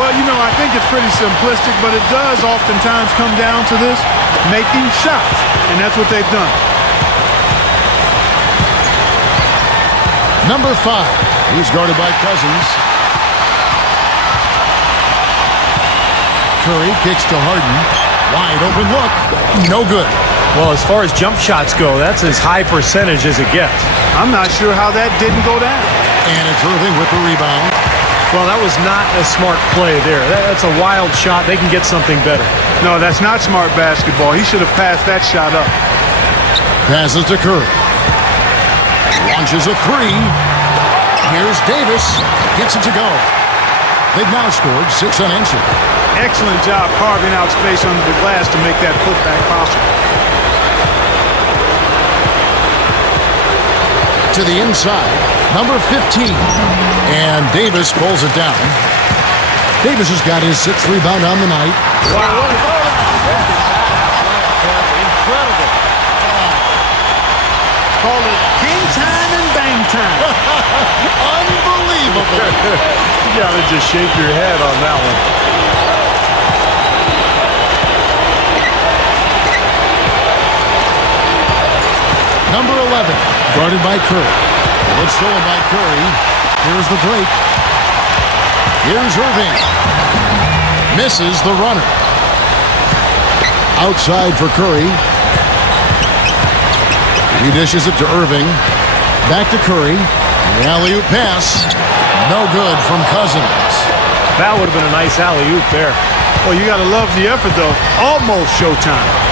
Well, you know, I think it's pretty simplistic, but it does oftentimes come down to this, making shots, and that's what they've done. Number 5, he's guarded by Cousins. Curry kicks to Harden. Wide open look. No good. Well, as far as jump shots go, that's as high percentage as it gets. I'm not sure how that didn't go down. And it's Irving with the rebound. Well, that was not a smart play there. That's a wild shot. They can get something better. No, that's not smart basketball. He should have passed that shot up. Passes to Curry. Launches a 3. Here's Davis. Gets it to go. They've now scored 6 unanswered. Excellent job carving out space under the glass to make that putback possible. To the inside, number 15. And Davis pulls it down. Davis has got his 6th rebound on the night. Wow. Incredible. Call it hang time and bang time. Unbelievable. You gotta just shake your head on that one. Number 11, guarded by Curry. It's stolen by Curry. Here's the break. Here's Irving. Misses the runner. Outside for Curry. He dishes it to Irving. Back to Curry. The alley-oop pass. No good from Cousins. That would have been a nice alley-oop there. Well, you got to love the effort, though. Almost showtime.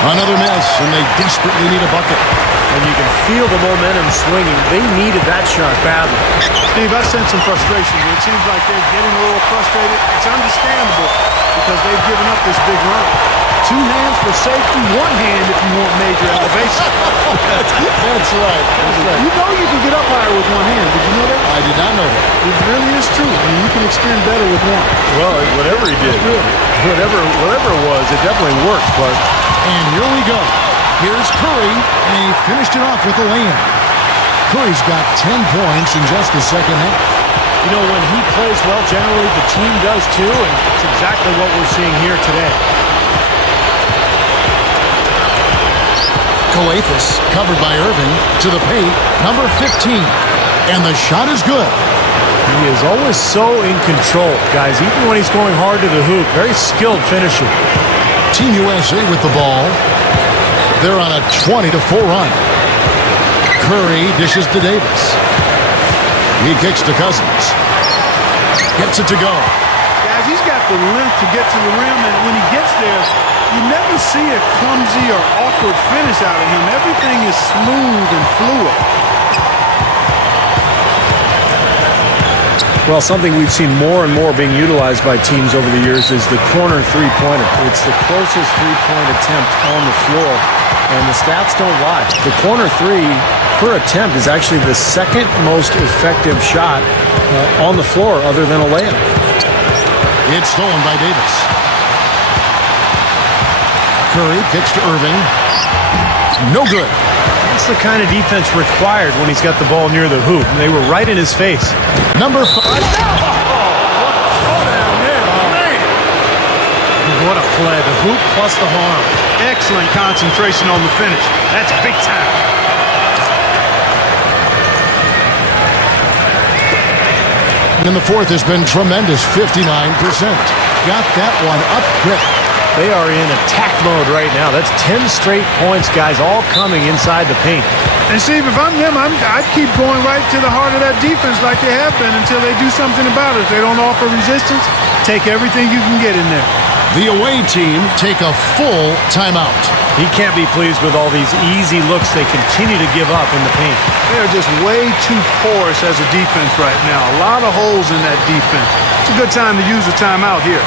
Another miss, and they desperately need a bucket. And you can feel the momentum swinging. They needed that shot badly. Steve, I sense some frustration. It seems like they're getting a little frustrated. It's understandable because they've given up this big run. 2 hands for safety, 1 hand if you want major elevation. That's right. You know you can get up higher with 1 hand. Did you know that? I did not know that. It really is true. I mean, you can extend better with 1. Well, whatever he did, whatever it was, it definitely worked. But And here we go. Here's Curry, and he finished it off with a lay-in. Curry's got 10 points in just the second half. you know, when he plays well, generally the team does too, and it's exactly what we're seeing here today. Calathis covered by Irving to the paint, number 15. And the shot is good. He is always so in control, guys, even when he's going hard to the hoop. Very skilled finisher. Team USA with the ball. They're on a 20-4 run. Curry dishes to Davis. He kicks to Cousins. Gets it to go. Guys, he's got the length to get to the rim, and when he gets there, you never see a clumsy or awkward finish out of him. Everything is smooth and fluid. Well, something we've seen more and more being utilized by teams over the years is the corner three-pointer. It's the closest three-point attempt on the floor, and the stats don't lie. The corner three per attempt is actually the second most effective shot on the floor other than a layup. It's stolen by Davis. Curry kicks to Irving. No good. That's the kind of defense required when he's got the ball near the hoop. They were right in his face. Number 5. What a play. The hoop plus the harm. Excellent concentration on the finish. That's big time. In the fourth has been tremendous, 59%. Got that one up quick. They are in attack mode right now. That's 10 straight points, guys, all coming inside the paint. And Steve, if I'm them, I'd keep going right to the heart of that defense like they have been until they do something about it. If they don't offer resistance, take everything you can get in there. The away team take a full timeout. He can't be pleased with all these easy looks they continue to give up in the paint. They are just way too porous as a defense right now. A lot of holes in that defense. It's a good time to use a timeout here.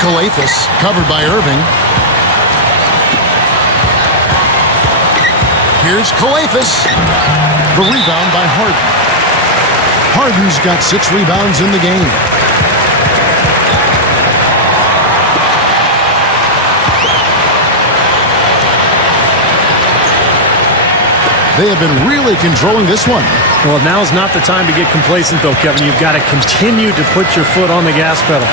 Calathis covered by Irving. Here's Calathis. The rebound by Harden. Harden's got 6 rebounds in the game. They have been really controlling this one. Well, now's not the time to get complacent, though, Kevin. You've got to continue to put your foot on the gas pedal.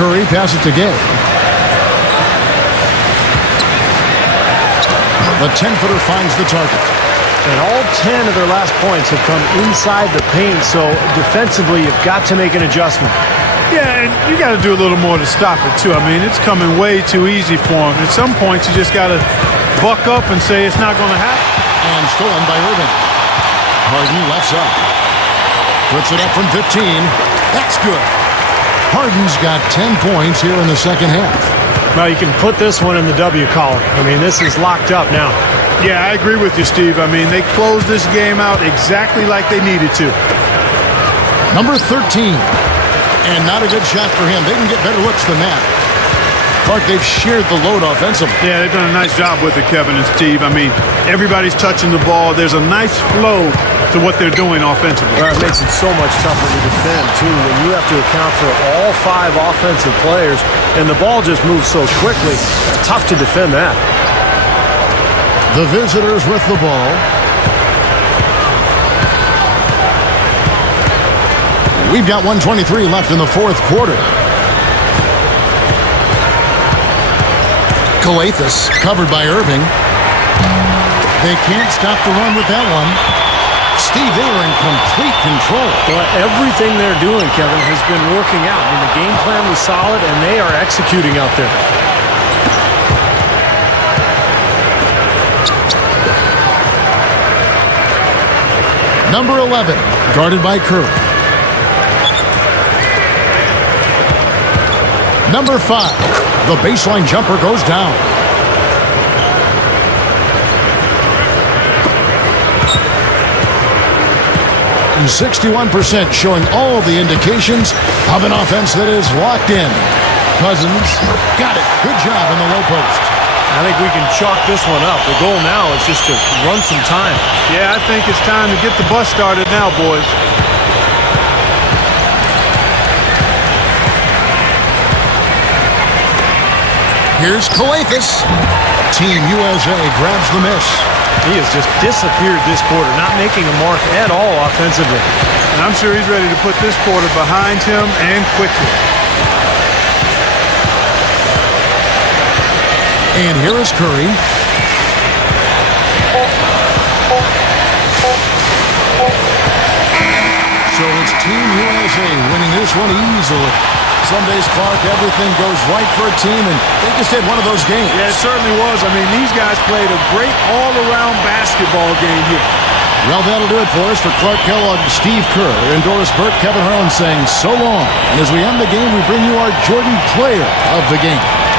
Curry passes to Gay. The 10-footer finds the target. And all 10 of their last points have come inside the paint, so defensively you've got to make an adjustment. Yeah, and you got to do a little more to stop it, too. I mean, it's coming way too easy for them. At some point, you just got to buck up and say it's not going to happen. And stolen by Irving. Harden left side. Puts it up from 15. That's good. Harden's got 10 points here in the second half. Well, you can put this one in the W column. I mean, this is locked up now. Yeah, I agree with you, Steve. I mean, they closed this game out exactly like they needed to. Number 13. And not a good shot for him. They can get better looks than that. Clark, they've shared the load offensively. Yeah, they've done a nice job with it, Kevin and Steve. I mean, everybody's touching the ball. There's a nice flow to what they're doing offensively. Well, it makes it so much tougher to defend, too, when you have to account for all 5 offensive players, and the ball just moves so quickly. It's tough to defend that. The visitors with the ball. We've got 1:23 left in the fourth quarter. Calathis covered by Irving. They can't stop the run with that one. Steve, they are in complete control. Well, everything they're doing, Kevin, has been working out. I mean, the game plan was solid, and they are executing out there. Number 11, guarded by Curry. Number 5, the baseline jumper goes down. 61% showing all the indications of an offense that is locked in. Cousins got it. Good job in the low post. I think we can chalk this one up. The goal now is just to run some time. Yeah, I think it's time to get the bus started now, boys. Here's Calathis. Team USA grabs the miss. He has just disappeared this quarter, not making a mark at all offensively. And I'm sure he's ready to put this quarter behind him and quickly. And here is Curry. So it's Team USA winning this one easily. Some days, Clark, everything goes right for a team, and they just had one of those games. Yeah, it certainly was. I mean, these guys played a great all-around basketball game here. Well, that'll do it for us. For Clark Kellogg, Steve Kerr, and Doris Burke, Kevin Harlan saying so long. And as we end the game, we bring you our Jordan Player of the Game.